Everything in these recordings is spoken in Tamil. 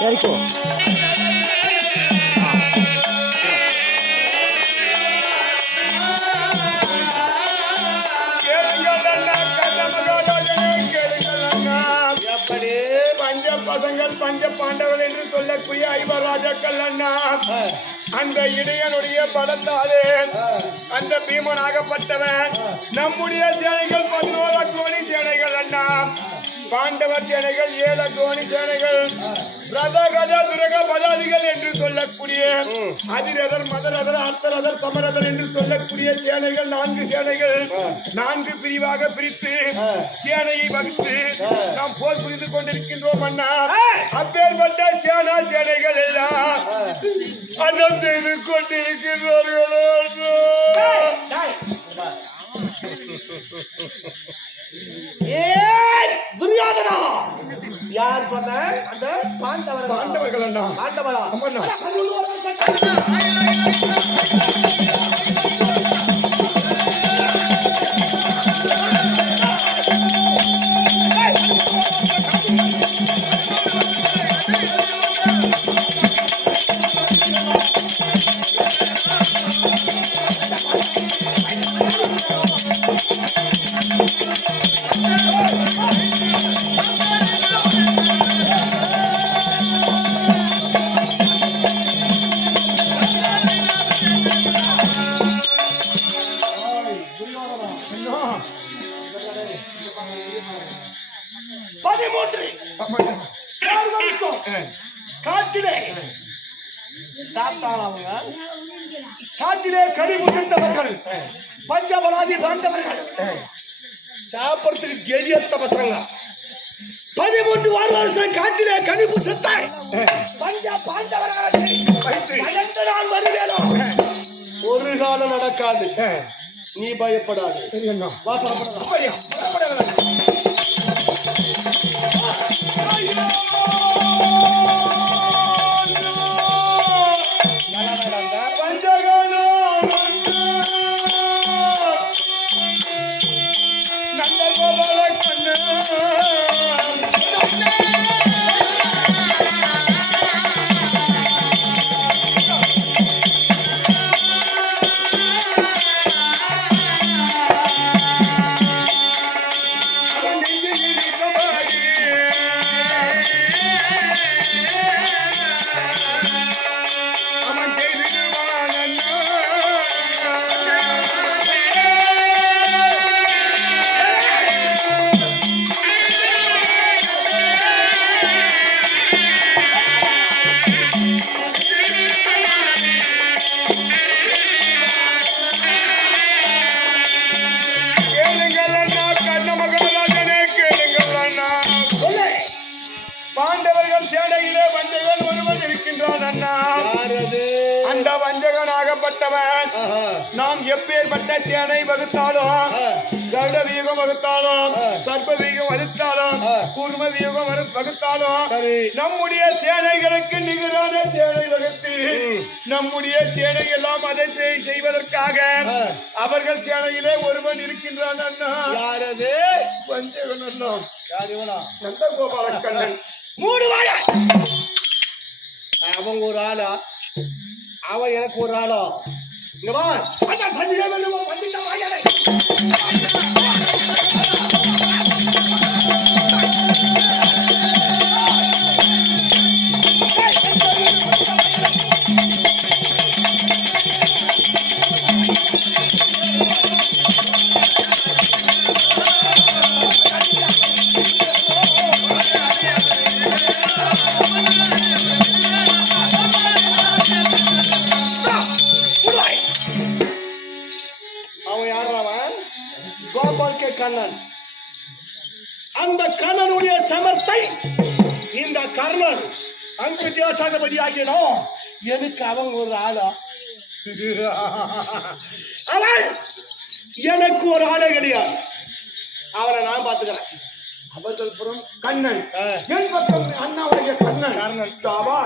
சரிக்கோ பசங்கள் பஞ்ச பாண்டவர்கள் என்று சொல்லக்கூடிய ஐவர் ராஜாக்கள் அண்ணா அந்த இடையனுடைய பலத்தாலே அந்த பீமனாகப்பட்டவன் நம்முடைய சேனைகள் 11 கோடி சேனைகள் அண்ணா பாண்டவர் சேனைகள் 7 கோடி சேனைகள் ரதகத துரக பதாதிகள் என்று சொல்லக்கூடிய அதிரதர் மதரதர் அர்த்தரதர் சமரதர் என்று சொல்லக்கூடிய சேனைகள் 4 சேனைகள் 4 பிரிவாக பிரித்து சேனையை வகுத்து நாம் போர் புரிந்து கொண்டிருக்கின்றோம் அண்ணா அப்பேற்பட்ட சேனா சேனைகள் எல்லாம் அனம் செய்து கொண்டிருக்கின்றார்களோ துரியோதனா யார் சொன்ன அந்த பாண்டவர்கள் அண்ணா பாண்டவரா அம்மண்ணா காட்டிலே சாப்பிட்டாங்க காட்டிலே கனி புசித்தவர்கள் பஞ்சபலாதி பாண்டவர்கள் சாப்பிடறதுக்கு கெரியத்த பசங்க 13 வருஷம் காட்டிலே கனி புசித்தாய் பஞ்ச பாண்டவர்கள் 12 நாள் வருவேனோ ஒரு காலம் நடக்காது நீ பயப்படாது வா பாண்டவர்கள் சேனையிலே வஞ்சகன் ஒருவன் இருக்கின்றான் அண்ணா அந்த வஞ்சகனாகப்பட்டவன் நாம் எப்பேற்பட்ட சேனை வகுத்தாலும் கருட வியூகம் வகுத்தாலும் சர்ப்ப வியூகம் வகுத்தாலும் கூர்ம வியூகம் வகுத்தாலும் நம்முடைய சேனைகளுக்கு நிகரான சேனை வகுத்து நம்முடைய சேனை எல்லாம் அதை செய்வதற்காக அவர்கள் சேனையிலே ஒருவன் இருக்கின்றான் அண்ணா யாரது வஞ்சகன் அண்ணா நந்தகோபாலக்கண்ணன் 3 வாயா அவங்க ஒரு ஆளா அவன் எனக்கு ஒரு ஆளா இங்க வா அண்ணா சந்திரன் வந்துட்டா வாயாலே கண்ணன் அந்த கண்ணனுடைய சமர்த்தை இந்த கர்ணன் அங்கு தேசாதிபதி ஆகினோம் எனக்கு அவங்க ஒரு ஆளா அவன் எனக்கு ஒரு ஆளே கிடையாது அவனை நான் பாத்துக்கிறேன் அவர்கள் புறம் கண்ணன் என் பக்கம் அண்ணாவுடைய கண்ணன் கர்ணன் சாபா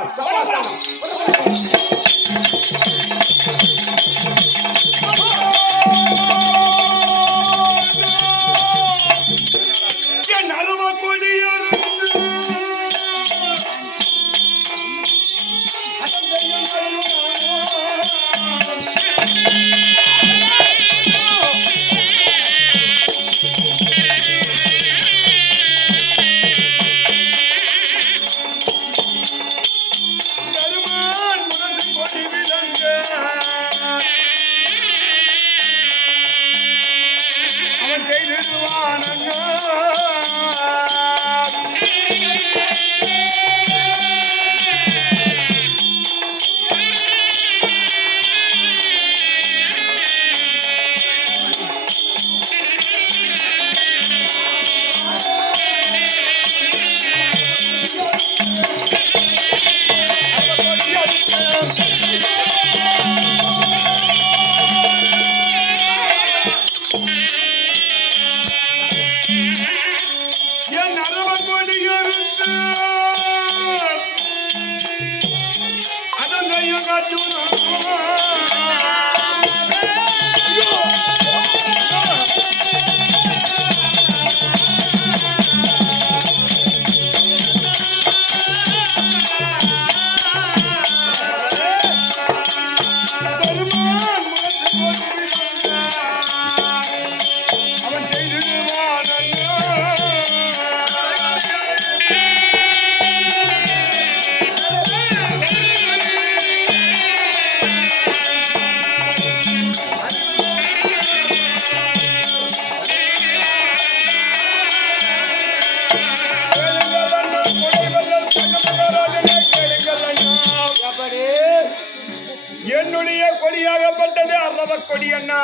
என்னுடைய கொடியாகப்பட்டது அரவக் கொடி அண்ணா.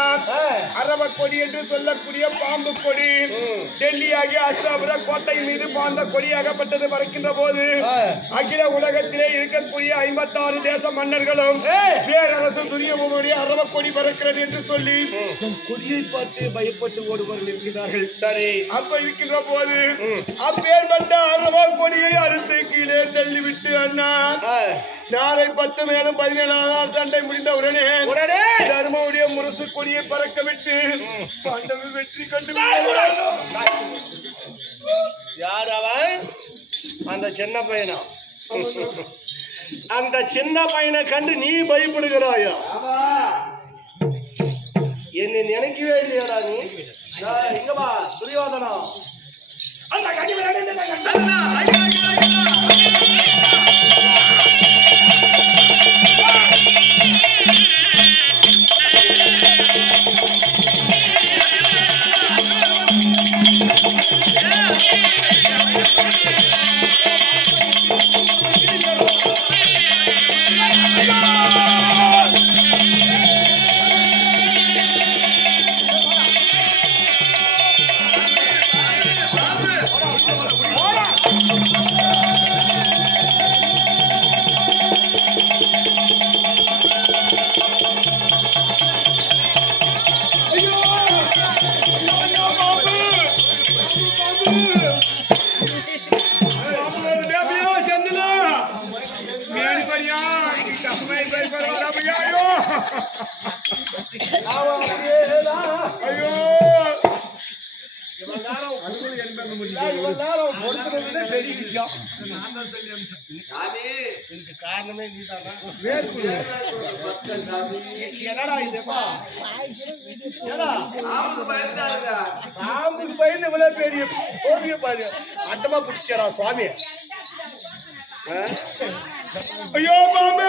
அரவக் கொடி என்று சொல்லக்கூடிய பாம்பு கொடி டெல்லியாகி அஸ்ராபுர கோட்டை மீது பாந்த கொடியாகப்பட்டது பறக்கின்ற போது அகில உலகத்திலே இருக்கக்கூடிய 56 தேச மன்னர்களும் பேரரசு துரியவனுடைய அரவக் கொடி பறக்கிறது என்று சொல்லி கொடியை பார்த்து பயப்பட்டு ஓடுபவர்கள் இருக்கிறார்கள். சரி, அப்ப இருக்கின்ற போது அப்பேற்பட்ட அரவக் கொடியை அறுத்து கீழே தள்ளிவிட்டு அண்ணா நாளை 10 மேலும் 17 சண்டை முடிந்த உடனே தர்மவுடைய முரசு கொடியை பறக்க விட்டு பாண்டவர்கள் வெற்றி கண்டு யார் அவன்? அந்த சின்ன பையனா? அந்த சின்ன பையனை கண்டு நீ பயப்படுகிறாயா? என்னை நினைக்கவே இல்லையாடா நீ? இங்க வா துரியோதனா. அந்த பெரிய விஷயம். இதுக்கு காரணமே நீதானா? என்னடா இதுப்பா? பாம்புக்கு பயந்து இவ்வளவு பெரிய ஓவிய பாரு அட்டமா பிடிச்சா சுவாமி. ஐயோ பாம்பு!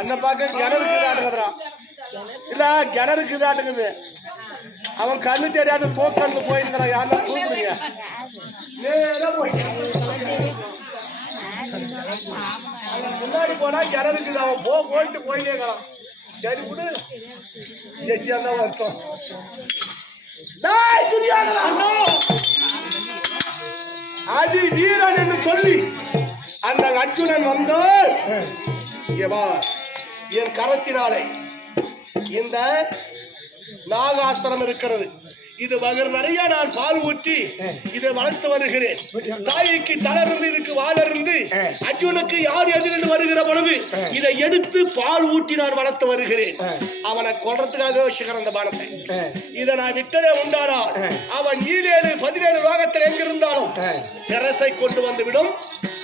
அந்த பாக்க கிணறுக்கு ஆட்டுங்கதுரா இல்ல கிணறுக்கு ஆட்டுங்குது. அவன் கண்ணு தெரியாத தோக்கண்டு போயிருக்கிறான். யாருன்னா கூப்பிடுங்க. முன்னாடி போனா கிணறுக்குது. அவன் போயிட்டு போயிட்டே இருக்கிறான். சரி விடு, ஜெட்டியா தான் வருத்தம். அது வீரன் என்று சொல்லி அந்த அர்ஜுனன் வந்தால் என் கரத்தினாலே இந்த நாகாஸ்திரம் இருக்கிறது. இது வகர் நிறைய நான் பால் ஊற்றி இதை வளர்த்து வருகிறேன். தாய்க்கு தளர்ந்து இதுக்கு வாழருந்து அர்ஜுனுக்கு யார் எதிர்ந்து வருகிற பொழுது இதை எடுத்து பால் ஊற்றி நான் வளர்த்து வருகிறேன். அவனை கொல்றதுக்காக யோசிக்கிறேன் அந்த பானத்தை. இதை நான் விட்டதே உண்டானால் அவன் 17 லோகத்தில் எங்கிருந்தாலும் சிரசை கொண்டு வந்து விடும்.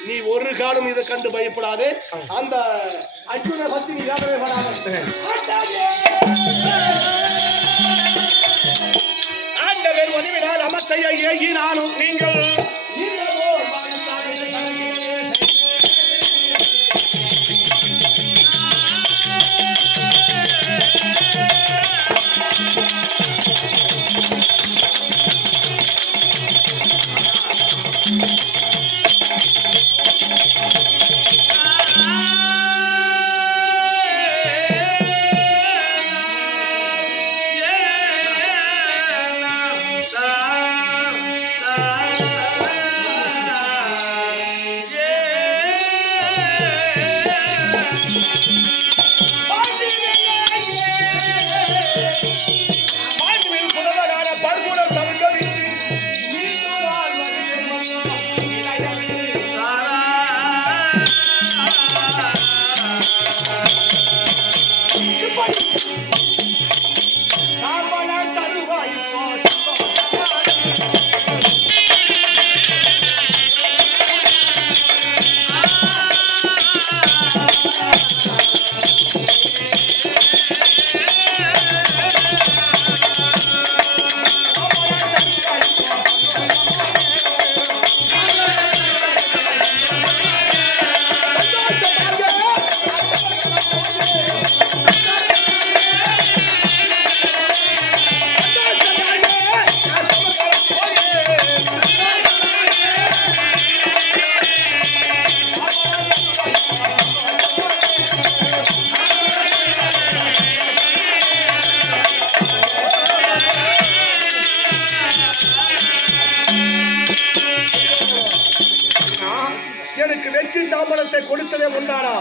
நீ ஒரு காலம் இதை கண்டு பயப்படாது. அந்த அர்ஜுனை பத்தி நீ ஞாபகம் பண்ணாத. ஆண்டவர் உதவினால் அமர்த்தைய ஏகினாலும் நீங்கள் வெற்றி தாம்பலத்தை கொடுத்ததே முன்னாடா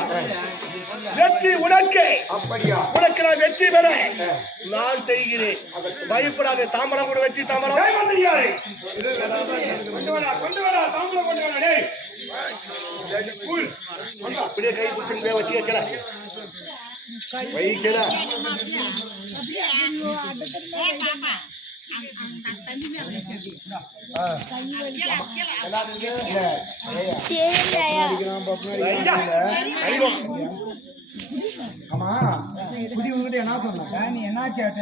வெற்றி உனக்கு. அப்படியா? உனக்கு நான் வெற்றி பெற நான் செய்கிறேன். பயப்படாதே. தாம்பலம் கூட வெற்றி தாம்பலம். கொண்டு வரா தாம்பலம் கொண்டு வரா. டேய் அப்படியே கை பிடிச்சி வச்சு வைக்கல வைக்கல. ஆமா, குடி உங்ககிட்ட என்ன சொன்ன? நீ என்ன கேட்ட?